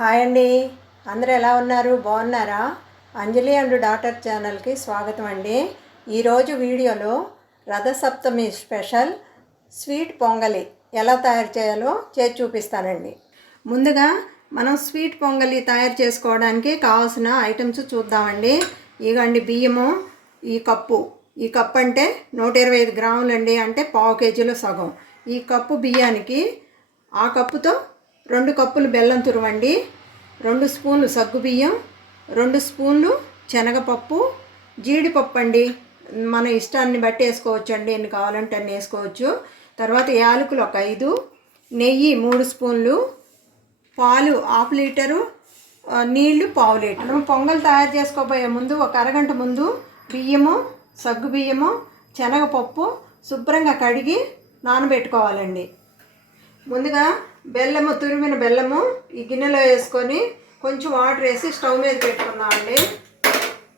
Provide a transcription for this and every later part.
Hi అండి. అందరూ ఎలా ఉన్నారు? బాగున్నారా? అంజలి అండ్ డాటర్ ఛానల్కి స్వాగతం అండి. ఈరోజు వీడియోలో రథసప్తమి స్పెషల్ స్వీట్ పొంగలి ఎలా తయారు చేయాలో చేసి చూపిస్తానండి. ముందుగా మనం స్వీట్ పొంగలి తయారు చేసుకోవడానికి కావాల్సిన ఐటమ్స్ చూద్దామండి. ఇగండి బియ్యము ఈ కప్పు. ఈ కప్పు అంటే నూట ఇరవై ఐదు గ్రాములండి అంటే పావు కేజీలో సగం. ఈ కప్పు బియ్యానికి ఆ కప్పుతో రెండు కప్పులు బెల్లం తురవండి. రెండు స్పూన్లు సగ్గు బియ్యం. రెండు స్పూన్లు శనగపప్పు. జీడిపప్పు అండి మన ఇష్టాన్ని బట్టి వేసుకోవచ్చు అండి ఎన్ని కావాలంటే అన్ని వేసుకోవచ్చు. తర్వాత యాలకులు ఒక ఐదు. నెయ్యి మూడు స్పూన్లు. పాలు హాఫ్ లీటరు. నీళ్ళు పావు లీటర్. మనం పొంగల్ తయారు చేసుకోబోయే ముందు ఒక అరగంట ముందు బియ్యము సగ్గు బియ్యము శనగపప్పు శుభ్రంగా కడిగి నానబెట్టుకోవాలండి. ముందుగా బెల్లము తురిమిన బెల్లము ఈ గిన్నెలో వేసుకొని కొంచెం వాటర్ వేసి స్టవ్ మీద పెట్టుకుందామండి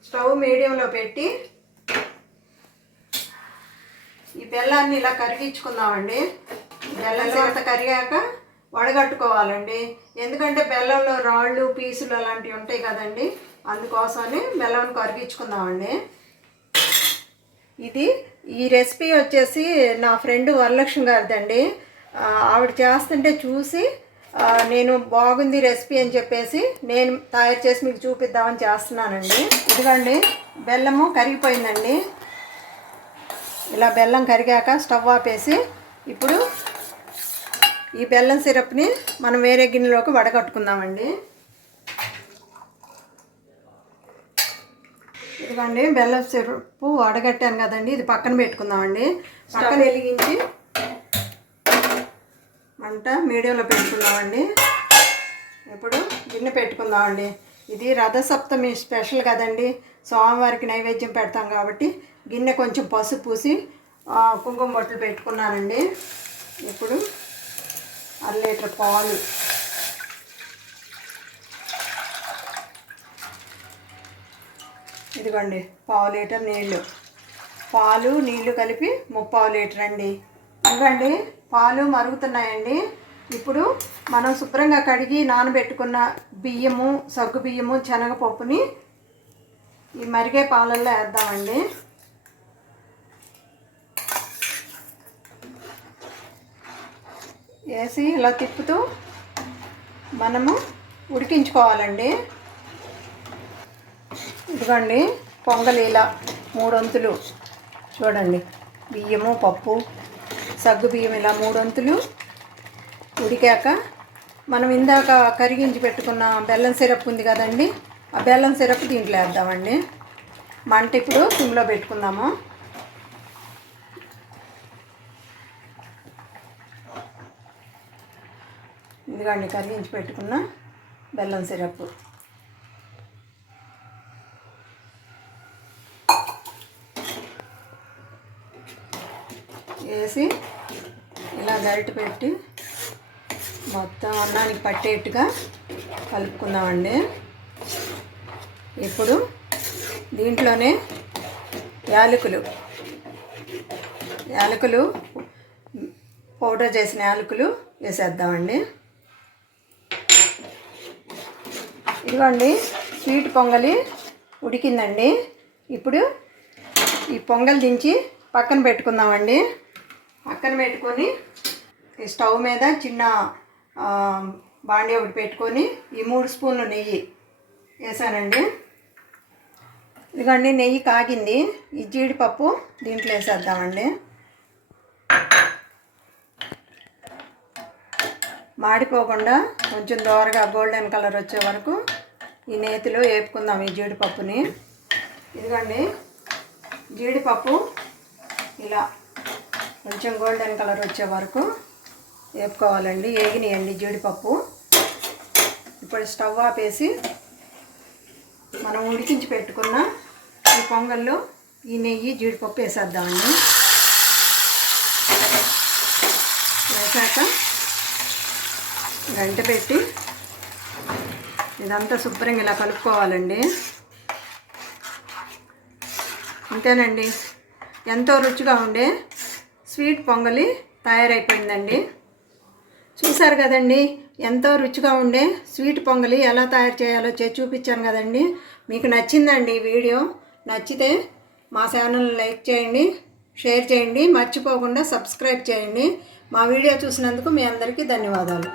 స్టవ్ మీడియంలో పెట్టి ఈ బెల్లాన్ని ఇలా కరిగించుకుందామండి. బెల్లం అంత కరిగాక వడగట్టుకోవాలండి. ఎందుకంటే బెల్లంలో రాళ్ళు పీసులు అలాంటివి ఉంటాయి కదండి. అందుకోసమని బెల్లం కరిగించుకుందామండి. ఇది ఈ రెసిపీ వచ్చేసి నా ఫ్రెండ్ వరలక్ష్మి గారిదండి. ఆవిడ చేస్తుంటే చూసి నేను బాగుంది రెసిపీ అని చెప్పేసి నేను తయారు చేసి మీకు చూపిద్దామని చేస్తున్నానండి. ఇదిగోండి బెల్లము కరిగిపోయిందండి. ఇలా బెల్లం కరిగాక స్టవ్ ఆపేసి ఇప్పుడు ఈ బెల్లం సిరప్ని మనం వేరే గిన్నెలోకి వడగట్టుకుందామండి. ఇదిగోండి బెల్లం సిరప్ వడగట్టాను కదండి ఇది పక్కన పెట్టుకుందామండి. పక్కన వెలిగించి మంట మీడియంలో పెట్టుకుందామండి. ఇప్పుడు గిన్నె పెట్టుకుందామండి. ఇది రథసప్తమి స్పెషల్ కదండి. స్వామివారికి నైవేద్యం పెడతాం కాబట్టి గిన్నె కొంచెం పసుపు పూసి కుంకుమ బొట్లు పెట్టుకున్నానండి. ఇప్పుడు అర లీటర్ పాలు. ఇదిగోండి పావు లీటర్ నీళ్ళు. పాలు నీళ్ళు కలిపి ముప్పావు లీటర్ అండి. ఇవ్వండి పాలు మరుగుతున్నాయండి. ఇప్పుడు మనం శుభ్రంగా కడిగి నానబెట్టుకున్న బియ్యము సగ్గు బియ్యము శనగపప్పుని ఈ మరిగే పాలల్లో వేద్దామండి. వేసి ఇలా తిప్పుతూ మనము ఉడికించుకోవాలండి. ఇదిగోండి పొంగలి ఇలా మూడొంతులు చూడండి బియ్యము పప్పు సగ్గు బియ్యం ఇలా మూడొంతులు ఉడికాక మనం ఇందాక కరిగించి పెట్టుకున్న బెల్లం సిరప్ ఉంది కదండి ఆ బెల్లం సిరప్ దీంట్లో వేద్దామండి. మంట ఇప్పుడు సిమ్లో పెట్టుకుందాము. ఇదిగండి కరిగించి పెట్టుకున్న బెల్లం సిరప్. వేసి ఇలా గరిట పెట్టి మొత్తం అన్నానికి పట్టేట్టుగా కలుపుకుందామండి. ఇప్పుడు దీంట్లోనే యాలకులు. యాలకులు పౌడర్ చేసిన యాలకులు వేసేద్దామండి. ఇదిగోండి స్వీట్ పొంగలి ఉడికిందండి. ఇప్పుడు ఈ పొంగల్ దించి పక్కన పెట్టుకుందామండి. పక్కన పెట్టుకొని స్టవ్ మీద చిన్న బాండీ ఒకటి పెట్టుకొని ఈ మూడు స్పూన్లు నెయ్యి వేసానండి. ఇదిగోండి నెయ్యి కాగింది. ఈ జీడిపప్పు దీంట్లో వేసేద్దామండి. మాడిపోకుండా కొంచెం దోరగా గోల్డెన్ కలర్ వచ్చే వరకు ఈ నేతిలో వేపుకుందాం ఈ జీడిపప్పుని. ఇదిగోండి జీడిపప్పు ఇలా కొంచెం గోల్డెన్ కలర్ వచ్చే వరకు వేపుకోవాలండి వేగినాయండి జీడిపప్పు. ఇప్పుడు స్టవ్ ఆపేసి మనం ఉడికించి పెట్టుకున్న ఈ పొంగల్లో ఈ నెయ్యి జీడిపప్పు వేసేద్దామండి. వేసాక గంట పెట్టి ఇదంతా శుభ్రంగా ఇలా కలుపుకోవాలండి. అంతేనండి. ఎంతో రుచిగా ఉండే స్వీట్ పొంగలి తయారైపోయిందండి. చూసారు కదండి ఎంతో రుచిగా ఉండే స్వీట్ పొంగలి ఎలా తయారు చేయాలో చే చూపించాను కదండి. మీకు నచ్చిందండి ఈ వీడియో నచ్చితే మా ఛానల్ లైక్ చేయండి షేర్ చేయండి మర్చిపోకుండా సబ్స్క్రైబ్ చేయండి. మా వీడియో చూసినందుకు మీ అందరికీ ధన్యవాదాలు.